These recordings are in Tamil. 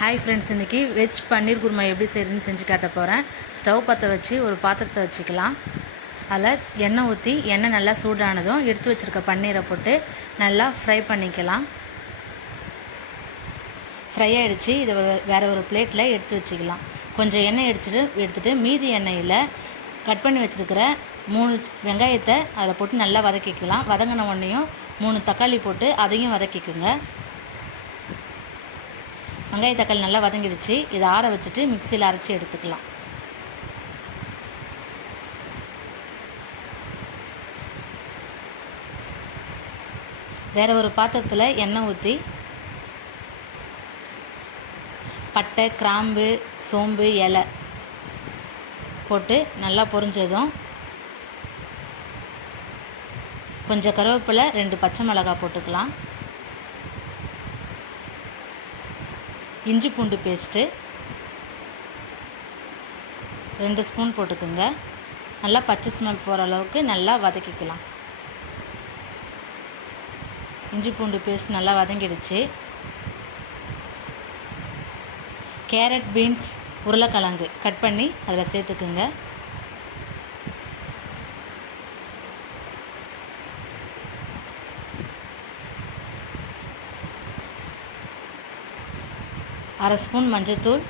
ஹாய் ஃப்ரெண்ட்ஸ், இன்றைக்கி வெஜ் பன்னீர் குருமா எப்படி செய்கிறதுன்னு செஞ்சு காட்ட போகிறேன். ஸ்டவ் பற்ற வச்சு ஒரு பாத்திரத்தை வச்சுக்கலாம். அதில் எண்ணெய் ஊற்றி எண்ணெய் நல்லா சூடானதும் எடுத்து வச்சுருக்க பன்னீரை போட்டு நல்லா ஃப்ரை பண்ணிக்கலாம். ஃப்ரை ஆகிடுச்சு. இதை வேறு ஒரு பிளேட்டில் எடுத்து வச்சுக்கலாம். கொஞ்சம் எண்ணெய் எடுத்துகிட்டு மீதி எண்ணெயில் கட் பண்ணி வச்சுருக்கிற 3 வெங்காயத்தை அதில் போட்டு நல்லா வதக்கிக்கலாம். வதங்கின உடனேயும் 3 தக்காளி போட்டு அதையும் வதக்கிக்குங்க. வெங்காய தக்காளி நல்லா வதங்கிடுச்சு. இதை ஆற வச்சுட்டு மிக்சியில் அரைச்சி எடுத்துக்கலாம். வேறு ஒரு பாத்திரத்தில் எண்ணெய் ஊற்றி பட்டை, கிராம்பு, சோம்பு, இலை போட்டு நல்லா பொரிஞ்சதும் கொஞ்சம் கருவேப்பிலை, 2 பச்சை மிளகாய் போட்டுக்கலாம். இஞ்சி பூண்டு பேஸ்ட்டு 2 ஸ்பூன் போட்டுக்கோங்க. நல்லா பச்சை ஸ்மெல் போகிற அளவுக்கு நல்லா வதக்கிக்கலாம். இஞ்சி பூண்டு பேஸ்ட் நல்லா வதங்கிடுச்சு. கேரட், பீன்ஸ், உருளைக்கிழங்கு கட் பண்ணி அதில் சேர்த்துக்குங்க. அரை ஸ்பூன் மஞ்சள்தூள்,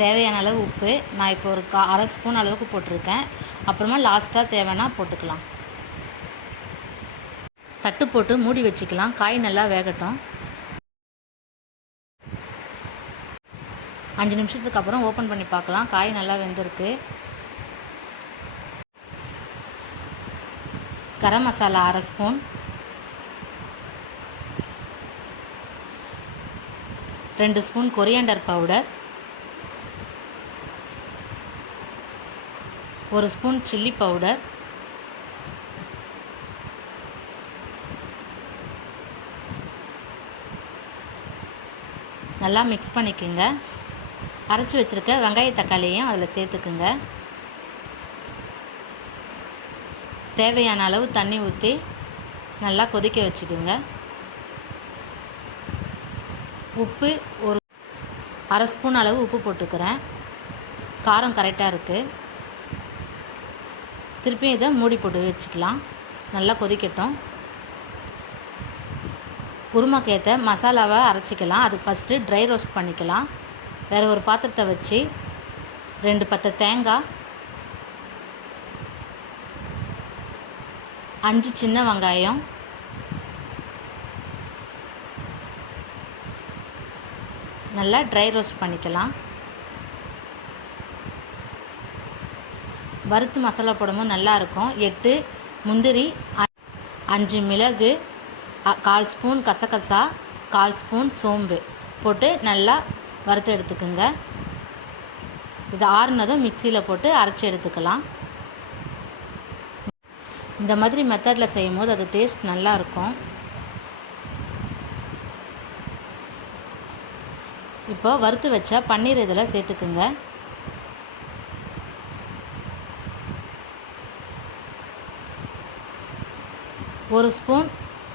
தேவையான அளவு உப்பு. நான் இப்போ ஒரு அரை ஸ்பூன் அளவுக்கு போட்டிருக்கேன். அப்புறமா லாஸ்ட்டாக தேவைன்னா போட்டுக்கலாம். தட்டு போட்டு மூடி வச்சுக்கலாம். காய் நல்லா வேகட்டும். 5 நிமிஷத்துக்கு அப்புறம் ஓப்பன் பண்ணி பார்க்கலாம். காய் நல்லா வெந்திருக்கு. கரம் மசாலா அரை spoon, 2 spoon coriander powder, 1 spoon chilli powder, நல்லா மிக்ஸ் பண்ணிக்கோங்க. அரைச்சி வச்சுருக்க வெங்காய தக்காளியையும் அதில் சேர்த்துக்குங்க. தேவையான அளவு தண்ணி ஊற்றி நல்லா கொதிக்க வச்சுக்குங்க. உப்பு ஒரு அரை ஸ்பூன் அளவு உப்பு போட்டுக்கிறேன். காரம் கரெக்டாக இருக்குது. திருப்பியும் இதை மூடி போட்டு வச்சுக்கலாம். நல்லா கொதிக்கட்டும். குருமாக்கேற்ற மசாலாவை அரைச்சிக்கலாம். அதுக்கு ஃபஸ்ட்டு ட்ரை ரோஸ்ட் பண்ணிக்கலாம். வேறு ஒரு பாத்திரத்தை வச்சு 2 பத்தை தேங்காய், 5 சின்ன வெங்காயம், நல்லா ட்ரை ரோஸ்ட் பண்ணிக்கலாம். வறுத்து மசாலா போடும்போது நல்லாயிருக்கும். 8 முந்திரி, 5 மிளகு, 1/4 ஸ்பூன் கசகசா, 1/4 ஸ்பூன் சோம்பு போட்டு நல்லா வறுத்து எடுத்துக்குங்க. இது ஆறுனதும் மிக்சியில் போட்டு அரைச்சி எடுத்துக்கலாம். இந்த மாதிரி மெத்தடில் செய்யும் போது அது டேஸ்ட் நல்லாயிருக்கும். இப்போ வறுத்து வச்ச பன்னீர் இதில் சேர்த்துக்குங்க. ஒரு ஸ்பூன்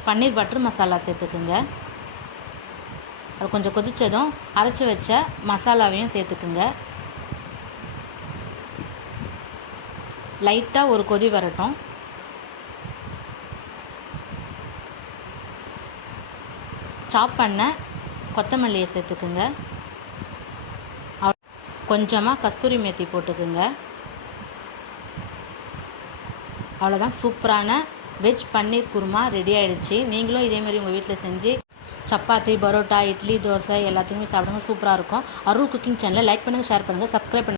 பன்னீர் பட்டர் மசாலா சேர்த்துக்குங்க. அது கொஞ்சம் கொதித்ததும் அரைச்சி வச்ச மசாலாவையும் சேர்த்துக்குங்க. லைட்டாக ஒரு கொதி வரட்டும். சாப் பண்ண கொத்தமல்லியை சேர்த்துக்குங்க. கொஞ்சமாக கஸ்தூரி மேத்தி போட்டுக்குங்க. அவ்வளோதான், சூப்பரான வெஜ் பன்னீர் குருமா ரெடி ஆகிடுச்சு. நீங்களும் இதேமாரி உங்கள் வீட்டில் செஞ்சு சப்பாத்தி, பரோட்டா, இட்லி, தோசை எல்லாத்தையுமே சாப்பிடுங்க. சூப்பராக இருக்கும். அருள் குக்கிங் சேனலை லைக் பண்ணுங்கள், ஷேர் பண்ணுங்கள், சப்ஸ்கிரைப் பண்ணுங்கள்.